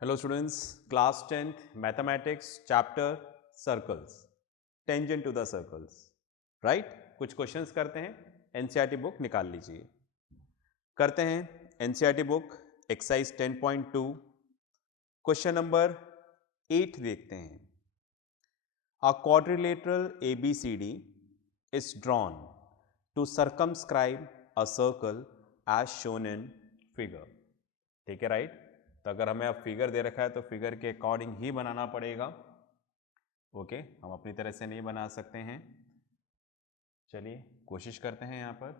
Hello students, class 10th mathematics chapter circles, tangent to the circles, right. कुछ questions करते हैं। NCERT book निकाल लीजिए। करते हैं NCERT book exercise 10.2 question number 8 देखते हैं। A quadrilateral ABCD is drawn to circumscribe a circle as shown in figure। ठीक है, राइट। तो अगर हमें अब फिगर दे रखा है तो फिगर के अकॉर्डिंग ही बनाना पड़ेगा। ओके, हम अपनी तरह से नहीं बना सकते हैं। चलिए कोशिश करते हैं। यहाँ पर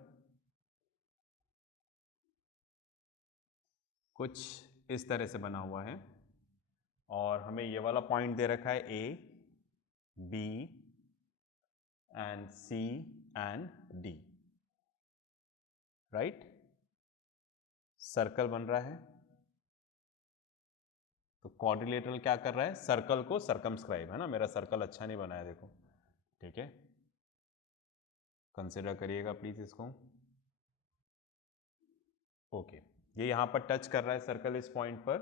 कुछ इस तरह से बना हुआ है और हमें ये वाला पॉइंट दे रखा है A, B and C and D, right. Circle बन रहा है तो क्वाड्रिलेटरल क्या कर रहा है, सर्कल को सर्कमस्क्राइब, है ना। मेरा सर्कल अच्छा नहीं बना है, देखो। ठीक है, कंसिडर करिएगा प्लीज इसको। ओके, ये यहां पर टच कर रहा है सर्कल इस पॉइंट पर,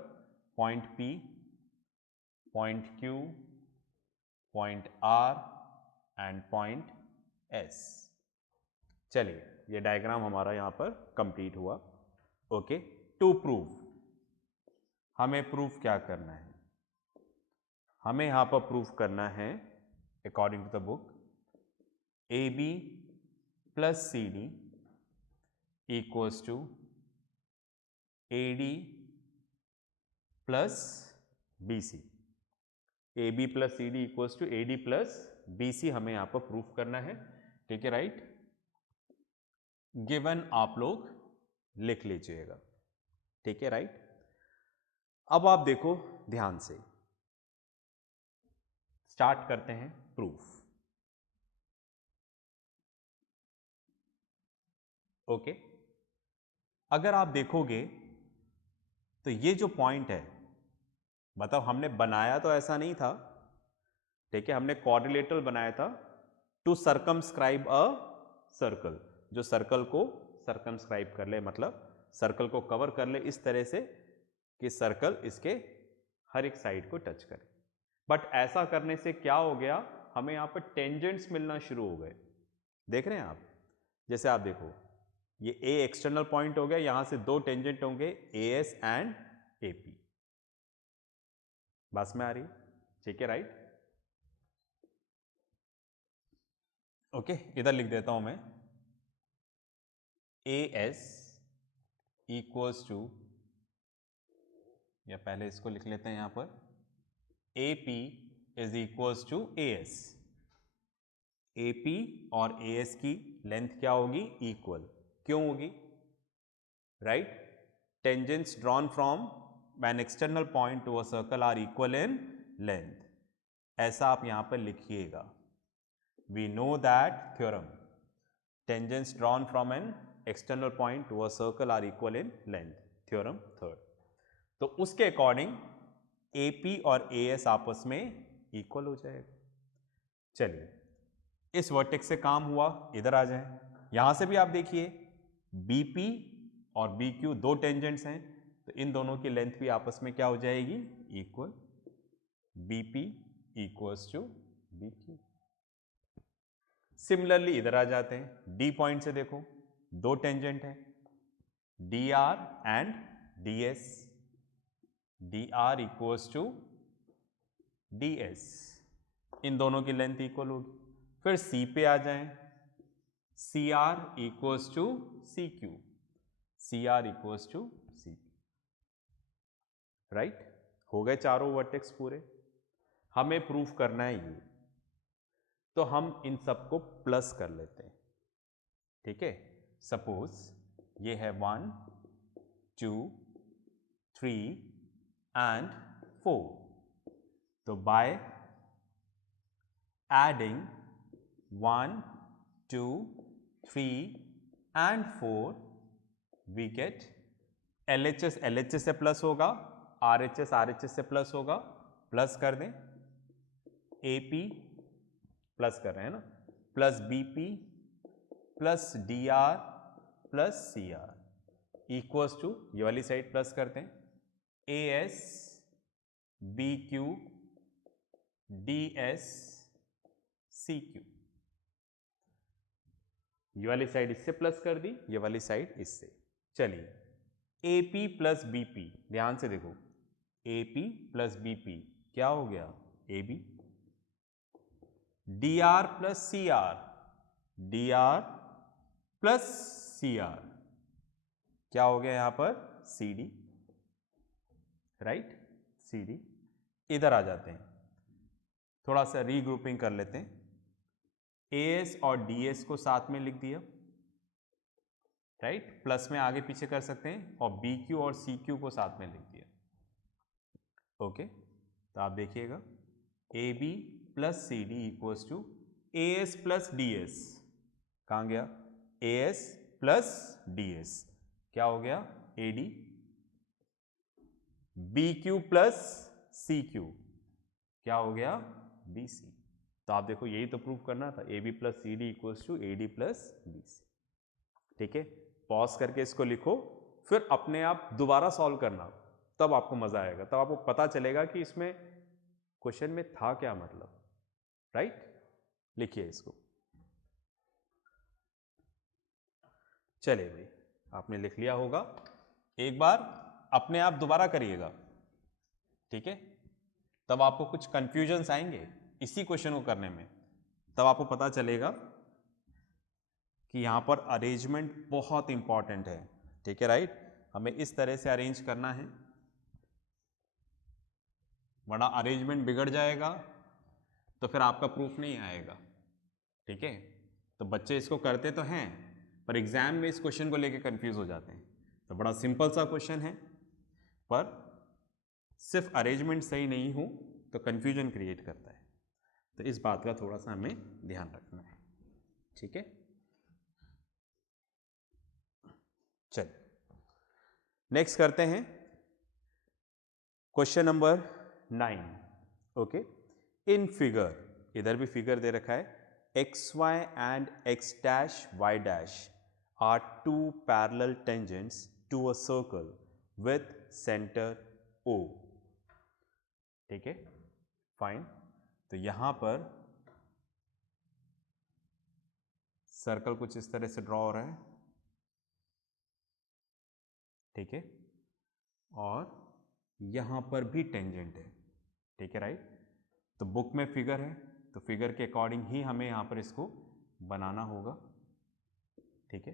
point P, point Q, point R and point S। चलिए, ये डायग्राम हमारा यहां पर कंप्लीट हुआ। ओके, टू प्रूव, हमें प्रूफ क्या करना है? हमें यहां पर प्रूफ करना है according to the book AB plus CD equals to AD plus BC। AB plus CD equals to AD plus BC हमें यहां पर प्रूफ करना है। ठीक है, राइट। गिवन आप लोग लिख लीजिएगा। ठीक है, राइट। अब आप देखो ध्यान से, स्टार्ट करते हैं प्रूफ। ओके, अगर आप देखोगे तो ये जो पॉइंट है, बताओ, हमने बनाया तो ऐसा नहीं था। ठीक है, हमने क्वाड्रिलेटरल बनाया था टू सर्कमस्क्राइब अ सर्कल, जो सर्कल को सर्कमस्क्राइब कर ले, मतलब सर्कल को कवर कर ले इस तरह से कि सर्कल इसके हर एक साइड को टच करे। बट ऐसा करने से क्या हो गया, हमें यहां पर टेंजेंट्स मिलना शुरू हो गए। देख रहे हैं आप? जैसे आप देखो, ये A एक्सटर्नल पॉइंट हो गया, यहां से दो टेंजेंट होंगे AS एंड AP। बस में आ रही? ठीक है, राइट। ओके, इधर लिख देता हूं मैं, AS इक्वल्स टू, या पहले इसको लिख लेते हैं यहां पर, AP is equals to AS। AP और AS की लेंथ क्या होगी? इक्वल। क्यों होगी? Right, tangents drawn from an external point to a circle are equal in length. ऐसा आप यहां पर लिखिएगा। We know that theorem, tangents drawn from an external point to a circle are equal in length, theorem third. तो उसके according AP और AS आपस में इक्वल हो जाएगा। चलिए, इस वर्टेक्स से काम हुआ, इधर आ जाए। यहां से भी आप देखिए, BP और BQ दो टेंजेंट्स हैं, तो इन दोनों की लेंथ भी आपस में क्या हो जाएगी? Equal. BP equals to BQ। Similarly इधर आ जाते हैं, D पॉइंट से देखो, दो टेंजेंट हैं, DR and DS। DR equals to DS, इन दोनों की लेंथ इक्वल होगी। फिर C पे आ जाएं, CR equals to CQ, CR equals to CQ, right. हो गए चारों वर्टेक्स पूरे। हमें प्रूफ करना है ये, तो हम इन सबको प्लस कर लेते हैं। ठीक है, सपोज ये है 1 2 3 एंड 4, तो by adding 1 2 3 and 4 we get LHS LHS से प्लस होगा, RHS RHS से प्लस होगा, प्लस कर दें। AP प्लस कर रहे हैं ना, plus BP plus DR plus CR equals to, ये वाली साइड प्लस करते हैं, AS B Q D S C Q. ये वाली साइड इससे प्लस कर दी, ये वाली साइड इससे। चलिए AP प्लस BP, ध्यान से देखो, AP प्लस BP क्या हो गया, AB। DR plus CR, DR plus CR क्या हो गया यहां पर, CD, राइट, CD। इधर आ जाते हैं, थोड़ा सा रीग्रुपिंग कर लेते हैं। AS और DS को साथ में लिख दिया, राइट, प्लस में आगे पीछे कर सकते हैं, और BQ और CQ को साथ में लिख दिया। ओके, तो आप देखिएगा AB plus CD equals to AS plus DS, कहाँ गया, AS प्लस DS क्या हो गया, AD। BQ प्लस CQ क्या हो गया, BC। तो आप देखो यही तो प्रूव करना था, AB plus CD equals to AD plus BC। ठीक है, पॉज करके इसको लिखो, फिर अपने आप दोबारा सॉल्व करना, तब आपको मजा आएगा, तब आपको पता चलेगा कि इसमें क्वेश्चन में था क्या मतलब, राइट। लिखिए इसको, चलिए भाई, आपने लिख लिया होगा, एक बार अपने आप दोबारा करिएगा, ठीक है, तब आपको कुछ कंफ्यूजन्स आएंगे इसी क्वेश्चन को करने में, तब आपको पता चलेगा कि यहां पर अरेंजमेंट बहुत इंपॉर्टेंट है, ठीक है, राइट। हमें इस तरह से अरेंज करना है, वरना अरेंजमेंट बिगड़ जाएगा तो फिर आपका प्रूफ नहीं आएगा, ठीक है। तो बच्चे इसको करते तो हैं, पर एग्जाम में इस क्वेश्चन को लेके कंफ्यूज हो जाते हैं। तो बड़ा सिंपल सा क्वेश्चन है, पर सिर्फ अरेंजमेंट सही नहीं हो तो कंफ्यूजन क्रिएट करता है, तो इस बात का थोड़ा सा हमें ध्यान रखना है, ठीक है। चलिए नेक्स्ट करते हैं question number 9। Okay, in figure, इधर भी फिगर दे रखा है, XY and X dash Y dash are two parallel tangents to a circle with center O, ठीक है, फाइन। तो यहां पर सर्कल कुछ इस तरह से ड्रॉ हो रहा है, ठीक है, और यहां पर भी टेंजेंट है, ठीक है, राइट। तो बुक में फिगर है, तो फिगर के अकॉर्डिंग ही हमें यहां पर इसको बनाना होगा, ठीक है,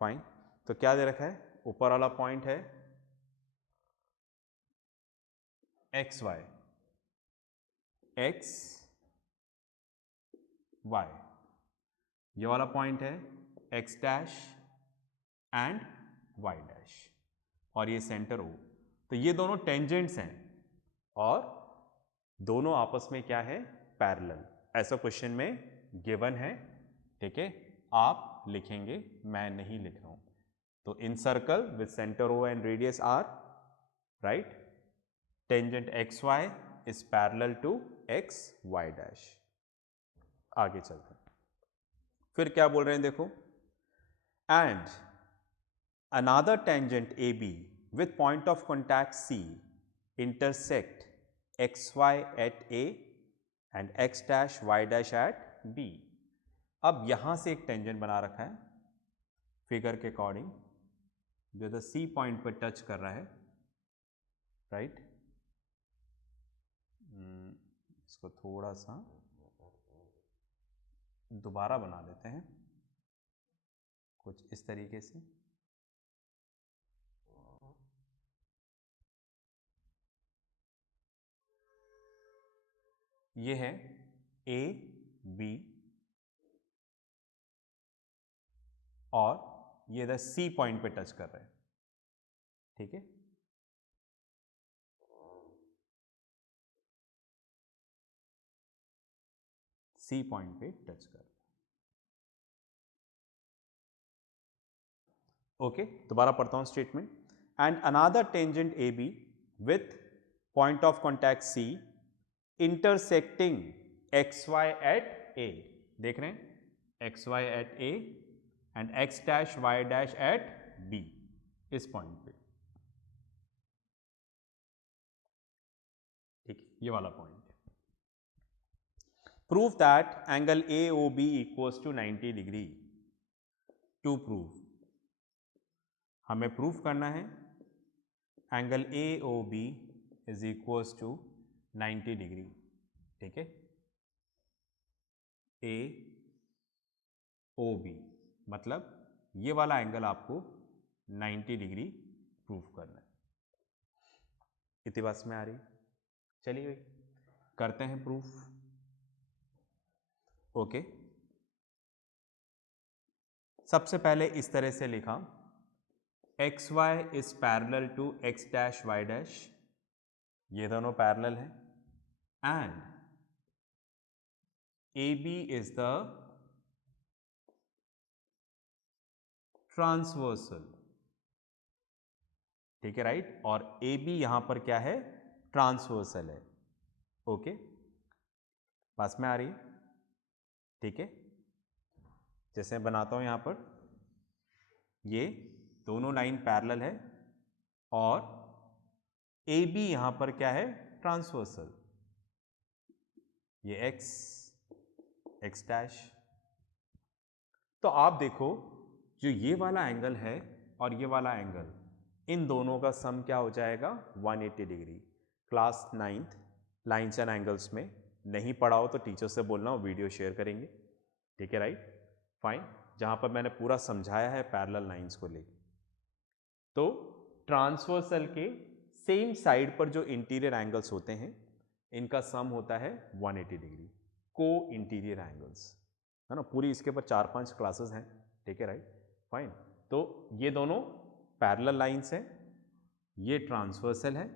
फाइन। तो क्या दे रखा है, ऊपर वाला पॉइंट है XY, X Y, ये वाला पॉइंट है X dash and Y dash, और ये सेंटर O। तो ये दोनों टेंजेंट्स हैं और दोनों आपस में क्या है, पैरेलल, ऐसा क्वेश्चन में गिवन है, ठीक है। आप लिखेंगे, मैं नहीं लिख रहा हूं। तो in circle with centre O and radius R, right, tangent XY is parallel to XY dash. आगे चलते हैं, फिर क्या बोल रहे हैं देखो, and another tangent AB with point of contact C intersect XY at A and X dash Y dash at B। अब यहां से एक टेंजेंट बना रखा है फिगर के अकॉर्डिंग, जो द C पॉइंट पर टच कर रहा है, राइट। इसको थोड़ा सा दोबारा बना लेते हैं कुछ इस तरीके से, ये है AB और ये द C पॉइंट पे टच कर रहे हैं, ठीक है। C पॉइंट पे टच कर, ओके, दोबारा पढ़ता हूं statement, and another tangent AB with point of contact C intersecting XY eight A, देख रहे हैं XY eight A and X dash Y dash at B, इस पॉइंट पे। ये वाला point. Prove that angle A O B equals to 90 degree. To prove, हमें prove करना है angle A O B is equals to 90 degree. ठीक है, ए O B मतलब ये वाला एंगल आपको 90 डिग्री प्रूव करना है। इतनी बात में आ रही? चलिए करते हैं प्रूफ। ओके, सबसे पहले इस तरह से लिखा, X Y is parallel to X dash Y dash, ये दोनों पैरेलल हैं, and A B is the transversal. ठीक है, राइट, और ए बी यहां पर क्या है? ट्रांसवर्सल है। ओके, पास में आ रही? ठीक है, जैसे बनाता हूं यहां पर, ये दोनों लाइन पैरेलल है और ए बी यहां पर क्या है? ट्रांसवर्सल। ये एक्स, एक्स डैश। तो आप देखो, जो ये वाला एंगल है और ये वाला एंगल, इन दोनों का सम क्या हो जाएगा? 180 degree. Class 9th lines and angles में नहीं पढ़ा हो तो टीचर से बोलना, वो वीडियो शेयर करेंगे। ठीक है, राइट, फाइन, जहां पर मैंने पूरा समझाया है पैरेलल लाइंस को लेकर। तो ट्रांसवर्सल के सेम साइड पर जो इंटीरियर एंगल्स होते हैं, इनका सम होता है 180 डिग्री। को इंटीरियर एंगल्स है ना, पूरी इसके ऊपर 4-5 क्लासेस हैं। ठीक है, राइट, फाइन। तो ये दोनों पैरेलल लाइंस हैं, ये ट्रांसवर्सल है।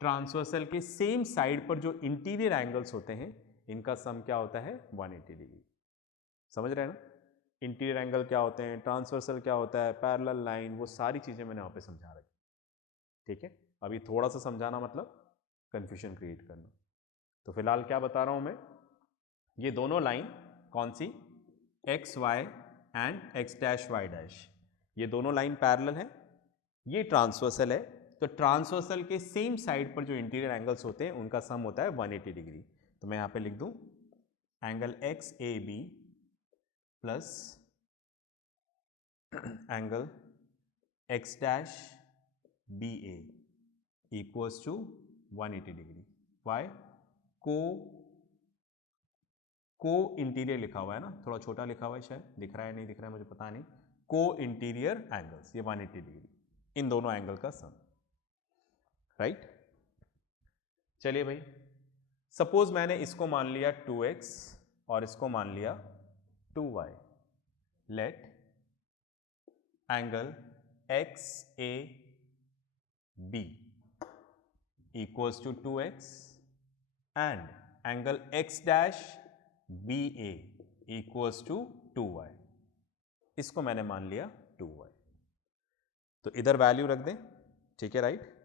ट्रांसवर्सल के सेम साइड पर जो इंटीरियर एंगल्स होते हैं, इनका सम क्या होता है? 180 डिग्री। समझ रहे हैं ना? इंटीरियर एंगल क्या होते हैं, ट्रांसवर्सल क्या होता है, पैरेलल लाइन, वो सारी चीजें मैंने वहां पे समझा रखी। ठीक है, अभी थोड़ा सा समझाना मतलब कंफ्यूजन क्रिएट करना। तो फिलहाल क्या बता रहा हूं मैं, ये दोनों लाइन कौन सी? X Y and X dash Y dash, ये दोनों लाइन पैरेलल है, ये ट्रांसवर्सल है। तो ट्रांसवर्सल के सेम साइड पर जो इंटीरियर एंगल्स होते हैं, उनका सम होता है 180 डिग्री। तो मैं यहां पे लिख दूं angle X A B plus angle X dash B A equals to 180 degree. Why? को इंटीरियर लिखा हुआ है ना, थोड़ा छोटा लिखा हुआ है, शायद दिख रहा है नहीं दिख रहा है मुझे पता नहीं। को इंटीरियर एंगल्स, ये 180 डिग्री, इन दोनों एंगल का सम। राइट, चलिए भाई, सपोज मैंने इसको मान लिया 2x और इसको मान लिया 2y। Let angle X A B equals to 2x and angle x dash B A equals to 2y। इसको मैंने मान लिया 2y, तो इधर वैल्यू रख दें। ठीक है, राइट,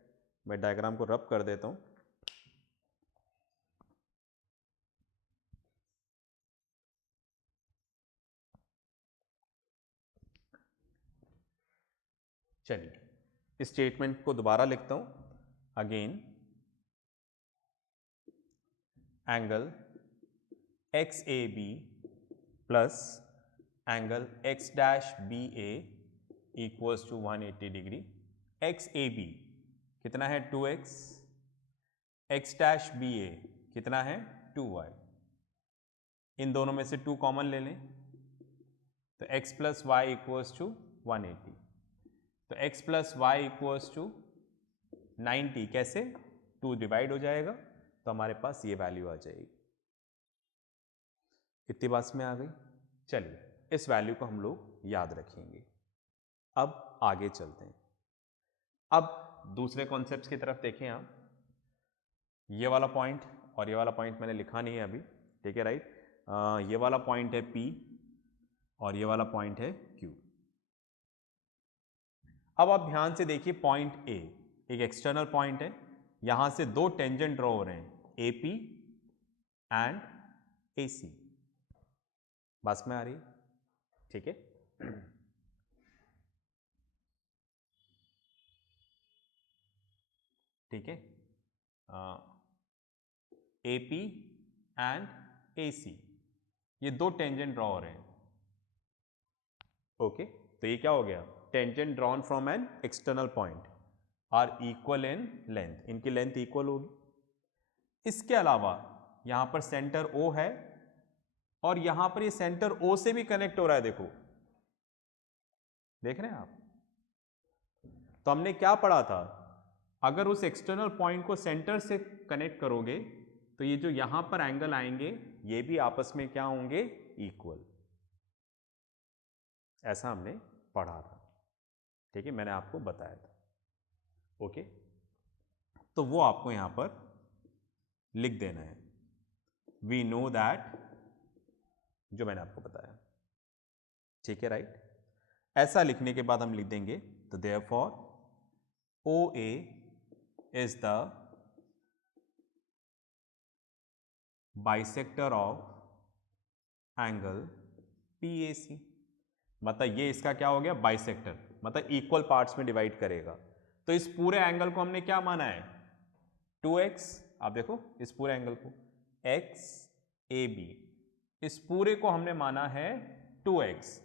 मैं डायग्राम को रब कर देता हूं। चलिए, इस स्टेटमेंट को दोबारा लिखता हूं। Again, angle X A B plus angle X dash B A equals to 180 degree. X A B कितना है? 2x। एक्स डैश बी ए कितना है? 2y। इन दोनों में से 2 कॉमन ले लें, तो x plus Y equals to 180। तो x plus Y equals to 90, कैसे? 2 डिवाइड हो जाएगा, तो हमारे पास ये वैल्यू आ जाएगी। इतनी बात में आ गई? चलिए, इस वैल्यू को हम लोग याद रखेंगे। अब आगे चलते हैं। अब दूसरे कॉन्सेप्ट्स की तरफ देखें आप। ये वाला पॉइंट और ये वाला पॉइंट मैंने लिखा नहीं है अभी। ठीक है, राइट, ये वाला पॉइंट है P और ये वाला पॉइंट है Q। अब आप ध्यान से देखिए, पॉइंट A एक एक्सटर्नल पॉइंट है, यहां से 2 टेंजेंट ड्रॉ हो रहे हैं, AP एंड AC। बस में आ रही? ठीक है, ठीक है, AP एंड AC, ये दो टेंजेंट ड्रॉ हो रहे हैं। ओके, तो ये क्या हो गया, tangent drawn from an external point are equal in length, इनकी लेंथ इक्वल होगी। इसके अलावा यहां पर सेंटर O है और यहां पर ये सेंटर O से भी कनेक्ट हो रहा है, देखो देख रहे हैं आप। तो हमने क्या पढ़ा था, अगर उस एक्सटर्नल पॉइंट को सेंटर से कनेक्ट करोगे तो ये जो यहां पर एंगल आएंगे ये भी आपस में क्या होंगे, इक्वल। ऐसा हमने पढ़ा था, ठीक है, मैंने आपको बताया था। ओके, तो वो आपको यहां पर लिख देना है, वी नो दैट, जो मैंने आपको बताया, ठीक है, राइट। ऐसा लिखने के बाद हम लिख देंगे, तो therefore OA is the bisector of angle PAC। मतलब ये इसका क्या हो गया, बाइसेक्टर, मतलब इक्वल पार्ट्स में डिवाइड करेगा। तो इस पूरे एंगल को हमने क्या माना है, 2x। आप देखो इस पूरे एंगल को XAB, इस पूरे को हमने माना है 2x,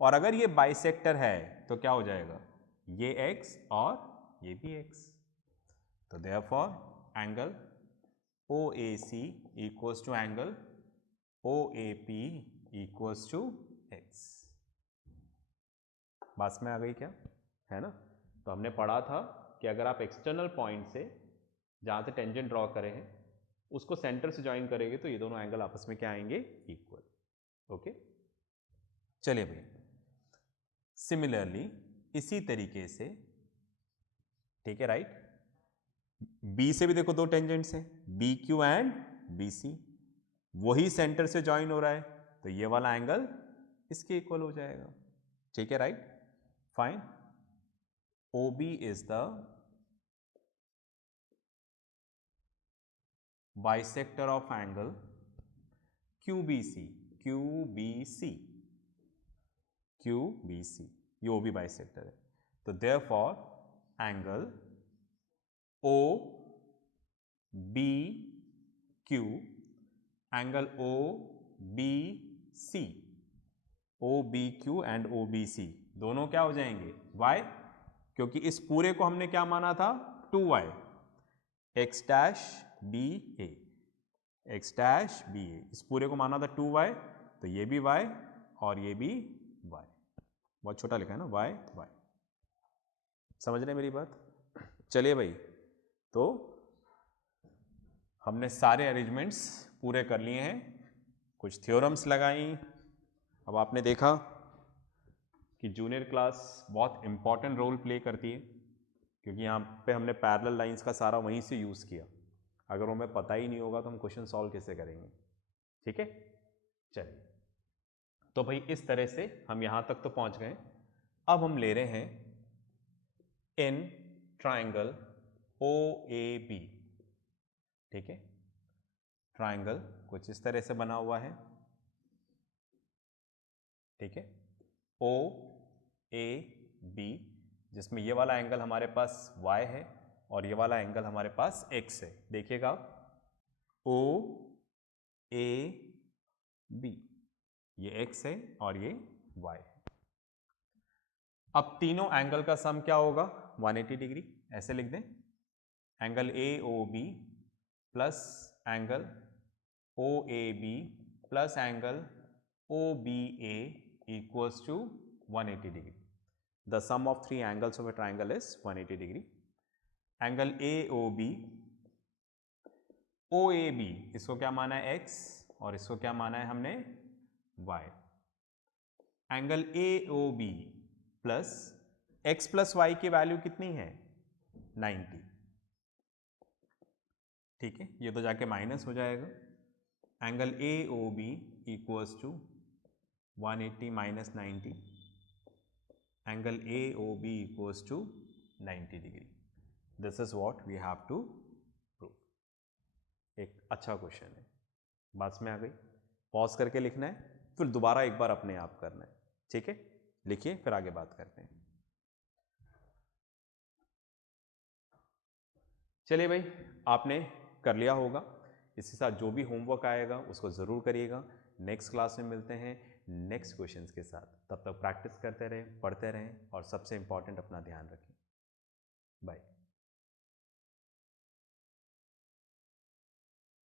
और अगर ये बाइसेक्टर है तो क्या हो जाएगा, ये x और ये भी x। तो therefore angle OAC equals to angle OAP equals to x। बात में आ गई क्या, है ना। तो हमने पढ़ा था कि अगर आप एक्सटर्नल पॉइंट से जहाँ से टेंजेंट ड्रॉ करे हैं उसको सेंटर से ज्वाइन करेंगे तो ये दोनों एंगल आपस में क्या आएंगे, इक्वल। ओके, चलिए भाई, सिमिलरली इसी तरीके से, ठीक है, राइट, बी से भी देखो दो टेंजेंट्स हैं, BQ एंड BC, वही सेंटर से ज्वाइन हो रहा है तो ये वाला एंगल इसके इक्वल हो जाएगा, ठीक है, right, fine. OB is the bisector of angle QBC, ये OB बाइसेक्टर है। तो therefore angle OBQ, angle OBC, OBQ and OBC दोनों क्या हो जाएंगे, Y, क्योंकि इस पूरे को हमने क्या माना था, 2y, x डैश बी ए, x डैश बी ए, इस पूरे को माना था 2y, तो ये भी y और ये भी y, बहुत छोटा लिखा है ना, y y, समझ रहे मेरी बात। चलिए भाई, तो हमने सारे अरेंजमेंट्स पूरे कर लिए हैं, कुछ थ्योरम्स लगाई। अब आपने देखा कि जूनियर क्लास बहुत इंपॉर्टेंट रोल प्ले करती है, क्योंकि यहाँ पे हमने पैरेलल लाइंस का सारा वहीं से यूज़ किया। अगर हमें पता ही नहीं होगा तो हम क्वेश्चन सॉल्व कैसे करेंगे, ठीक है। चलिए, तो भाई इस तरह से हम यहाँ तक तो पहुँच गए। अब हम ले रहे हैं इन ट्राइंगल OAB, ठीक है, ट्राइंगल कुछ इस तरह से बना हुआ है, ठीक है, OAB, जिसमें ये वाला एंगल हमारे पास y है और ये वाला एंगल हमारे पास x है। देखिएगा आप, OAB, ये x है और ये y है। अब तीनों एंगल का सम क्या होगा, 180 डिग्री, ऐसे लिख दें, angle AOB plus angle OAB plus angle OBA equals to 180 degree. The sum of three angles of a triangle is 180 degree. Angle AOB, OAB, इसको क्या माना है, x, और इसको क्या माना है हमने, y। Angle AOB plus x plus y की वैल्यू कितनी है, 90, ठीक है, ये तो जाके माइनस हो जाएगा। Angle AOB equals to 180 minus 90, angle AOB equals to 90 degree. This is what we have to prove. एक अच्छा क्वेश्चन है, बात में आ गई। पॉज करके लिखना है, फिर दोबारा एक बार अपने आप करना है, ठीक है, लिखिए फिर आगे बात करते हैं। चलिए भाई, आपने कर लिया होगा इसके साथ जो भी होमवर्क आएगा उसको ज़रूर करिएगा। नेक्स्ट क्लास में मिलते हैं नेक्स्ट क्वेश्चंस के साथ। तब तक प्रैक्टिस करते रहें, पढ़ते रहें और सबसे इम्पॉर्टेंट अपना ध्यान रखें। बाय।